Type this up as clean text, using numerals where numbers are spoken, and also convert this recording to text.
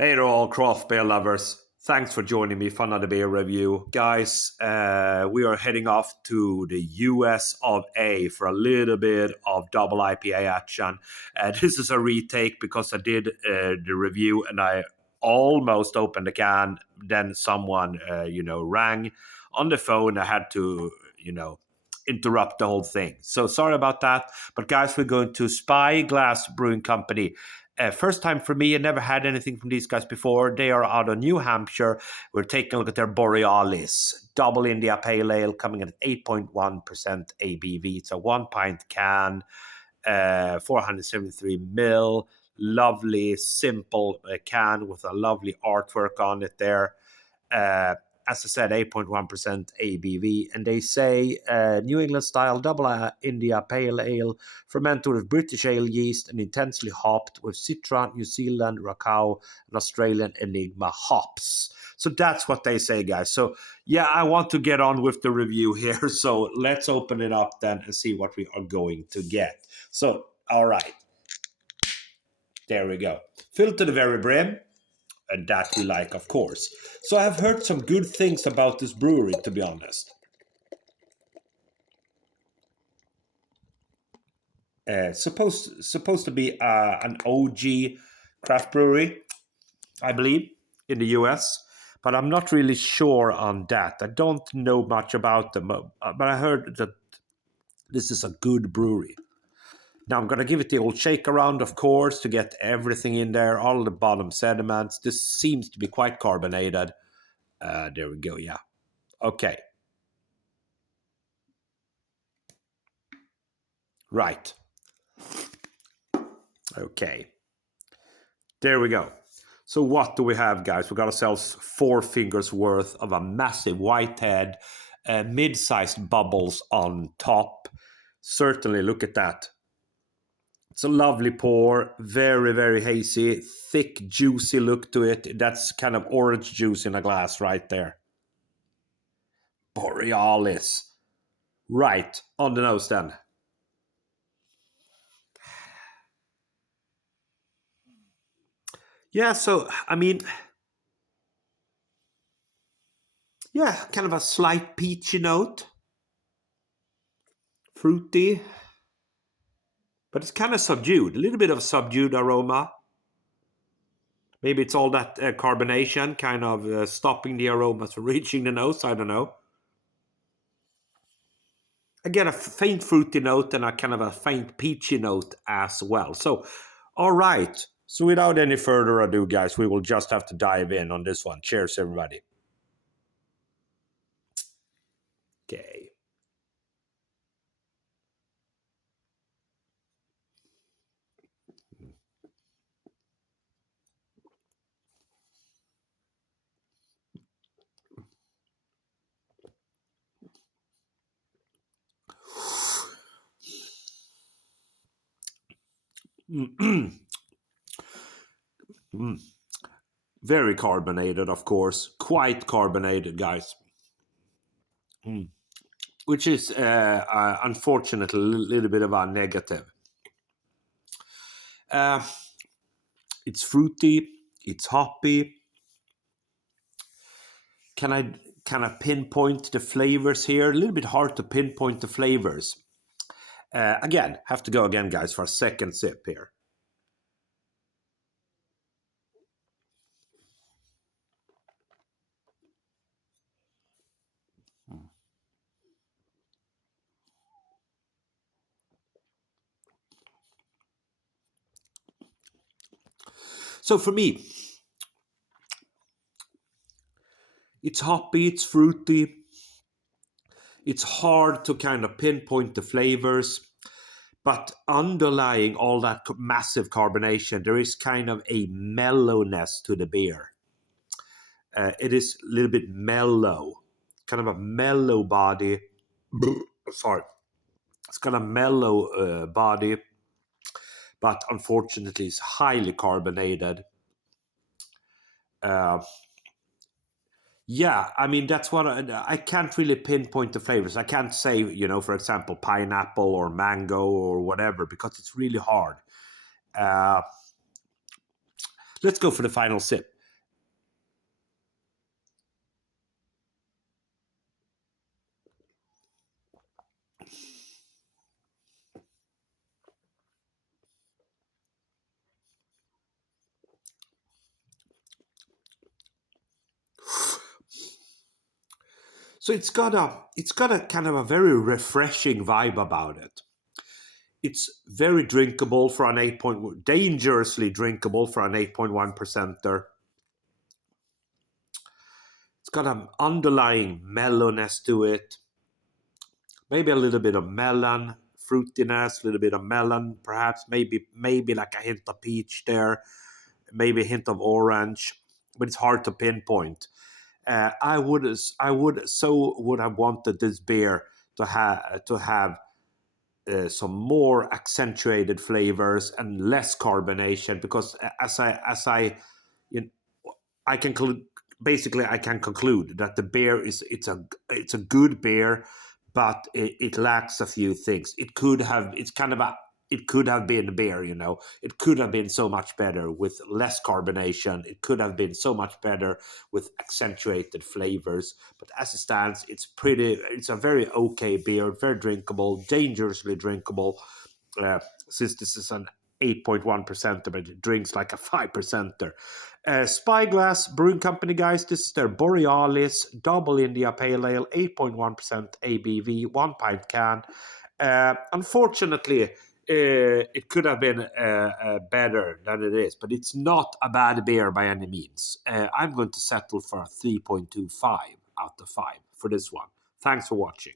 Hey there, all craft beer lovers. Thanks for joining me for another beer review. Guys, we are heading off to the US of A for a little bit of double IPA action. This is a retake because I did the review and I almost opened the can. Then someone, rang on the phone. I had to, interrupt the whole thing. So sorry about that. But guys, we're going to Spyglass Brewing Company. First time for me. I never had anything from these guys before. They are out of New Hampshire. We're taking a look at their Borealis Double India Pale Ale coming at 8.1% ABV. It's a 1 pint can, 473 ml. Lovely, simple can with a lovely artwork on it there. As I said, 8.1% ABV. And they say New England style double India Pale Ale fermented with British ale yeast and intensely hopped with Citra, New Zealand, Rakau, and Australian Enigma hops. So that's what they say, guys. So yeah, I want to get on with the review here. So let's open it up then and see what we are going to get. So, all right. There we go. Filled to the very brim. And that we like, of course. So I've heard some good things about this brewery, to be honest. Supposed to be an OG craft brewery, I believe, in the US. But I'm not really sure on that. I don't know much about them, but I heard that this is a good brewery. Now I'm going to give it the old shake around, of course, to get everything in there, all the bottom sediments. This seems to be quite carbonated. There we go, yeah. Okay. Right. Okay. There we go. So what do we have, guys? We got ourselves 4 fingers worth of a massive whitehead, mid-sized bubbles on top. Certainly, look at that. It's a lovely pour, very, very hazy, thick, juicy look to it. That's kind of orange juice in a glass right there. Borealis. Right, on the nose then. Yeah, so, I mean, yeah, kind of a slight peachy note. Fruity. But it's kind of subdued, a little bit of subdued aroma. Maybe it's all that carbonation kind of stopping the aromas from reaching the nose. I don't know. I get a faint fruity note and a kind of a faint peachy note as well. So, all right. So without any further ado, guys, we will just have to dive in on this one. Cheers, everybody. Okay. Very carbonated, of course. Quite carbonated, guys. Which is, unfortunately, a little bit of a negative. It's fruity. It's hoppy. Can I kind of pinpoint the flavors here? A little bit hard to pinpoint the flavors. Again, have to go again, guys, for a second sip here. So for me, it's hoppy, it's fruity. It's hard to kind of pinpoint the flavors. But underlying all that massive carbonation, there is kind of a mellowness to the beer. It is a little bit mellow, kind of a mellow body. Sorry. It's kind of mellow body, but unfortunately it's highly carbonated. Yeah, I mean, that's what I can't really pinpoint the flavors. I can't say, for example, pineapple or mango or whatever, because it's really hard. Uh, Let's go for the final sip. So it's got a kind of a very refreshing vibe about it. It's very drinkable for an 8 dangerously drinkable for an 8.1 percenter. It's got an underlying mellowness to it. Maybe a little bit of melon, fruitiness, a little bit of melon, perhaps maybe like a hint of peach there, maybe a hint of orange, but it's hard to pinpoint. I would have wanted this beer to have some more accentuated flavors and less carbonation, because you know, I can basically I can conclude that the beer it's a good beer, but it lacks a few things. It could have been a beer, It could have been so much better with less carbonation. It could have been so much better with accentuated flavors. But as it stands, it's a very okay beer, very drinkable, dangerously drinkable. Since this is an 8.1%, but it drinks like a 5%. Spyglass Brewing Company, guys, this is their Borealis Double India Pale Ale, 8.1% ABV, 1 pint can. Unfortunately, it could have been better than it is, but it's not a bad beer by any means. I'm going to settle for a 3.25 out of 5 for this one. Thanks for watching.